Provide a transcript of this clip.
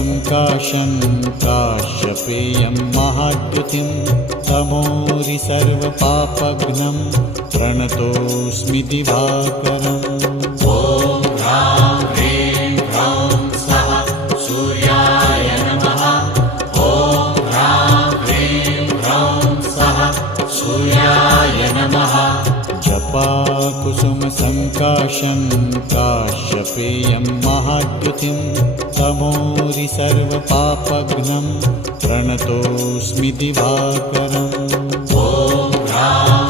कुसुमसङ्काशं काश्यपेयं महाद्युतिं तमोरि सर्वपापघ्नं प्रणतोऽस्मि दिवाकरम्। ॐ ह्रां ह्रीं ह्रौं स्वः सूर्याय नमः। ॐ ह्रां ह्रीं ह्रौं स्वः सूर्याय नमः। जपाकुसुमसङ्काशं काश्यपेयं महाद्युतिं तमोरि सर्वपापघ्नं प्रणतोऽस्मि दिवाकरम्। ॐ ह्रां